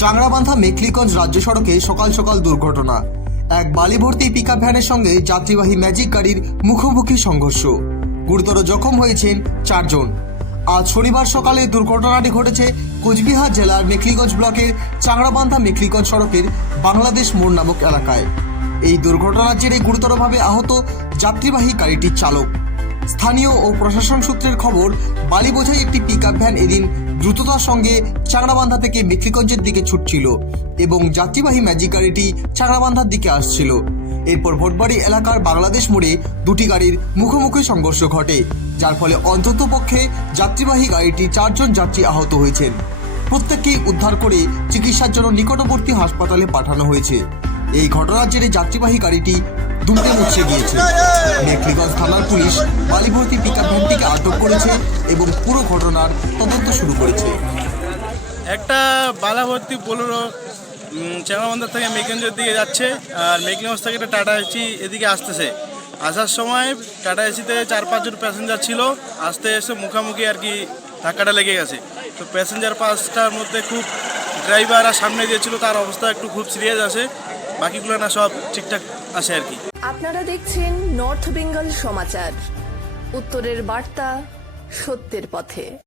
চাংড়াবান্ধা মেখলিগঞ্জ রাজ্য সড়কে সকাল সকাল দুর্ঘটনা। এক বালি ভর্তি পিকআপ ভ্যানের সঙ্গে যাত্রীবাহী ম্যাজিক গাড়ির মুখোমুখি সংঘর্ষ। গুরুতর জখম হয়েছেন চারজন। আজ শনিবার সকালে দুর্ঘটনাটি ঘটেছে কোচবিহার জেলার মেখলিগঞ্জ ব্লকের চাংড়াবান্ধা মেখলিগঞ্জ সড়কের বাংলাদেশ মোড় নামক এলাকায়। এই দুর্ঘটনার জেরে গুরুতরভাবে আহত যাত্রীবাহী গাড়িটির চালক। স্থানীয় ও প্রশাসন সূত্রের খবর, বালি বোঝাই একটি পিকআপ ভ্যান এদিন দ্রুততার সঙ্গে চাংড়াবান্ধা থেকে মেখলিগঞ্জের দিকে ছুটছিল এবং যাত্রীবাহী ম্যাজিক গাড়িটি চাংড়াবান্ধার দিকে আসছিল। এরপর ভোটবাড়ি এলাকার বাংলাদেশ মোড়ে দুটি গাড়ির মুখোমুখি সংঘর্ষ ঘটে, যার ফলে অন্ততপক্ষে যাত্রীবাহী গাড়িটি চারজন যাত্রী আহত হয়েছেন। প্রত্যেককেই উদ্ধার করে চিকিৎসার জন্য নিকটবর্তী হাসপাতালে পাঠানো হয়েছে। এই ঘটনার জেরে যাত্রীবাহী গাড়িটি দুমড়ে মুছে গিয়েছে। মেখলিগঞ্জ থানার পুলিশ বালিভর্তি পিকআপ ভ্যানটিকে করেছে এবং পুরো ঘটনার তদন্ত শুরু করেছে। একটা বালাভর্তি বোলেরো চ্যাংরাবন্দর থেকে মেকগঞ্জের দিকে যাচ্ছে আর মেকগঞ্জ থেকে একটা টাটা এসি এদিকে আসতেছে। আসার সময় টাটা এসিতে চার পাঁচজন প্যাসেঞ্জার ছিল আসতে এসে মুখামুখি আর কি ধাক্কাটা লেগে গেছে। তো প্যাসেঞ্জার পাঁচটার মধ্যে খুব ড্রাইভার আর সামনে দিয়েছিল তার অবস্থা একটু খুব সিরিয়াস আছে বাকিগুলো না সব ঠিকঠাক আছে আর কি। আপনারা দেখছেন নর্থ বেঙ্গল সমাচার। উত্তরের বার্তা সত্যের পথে।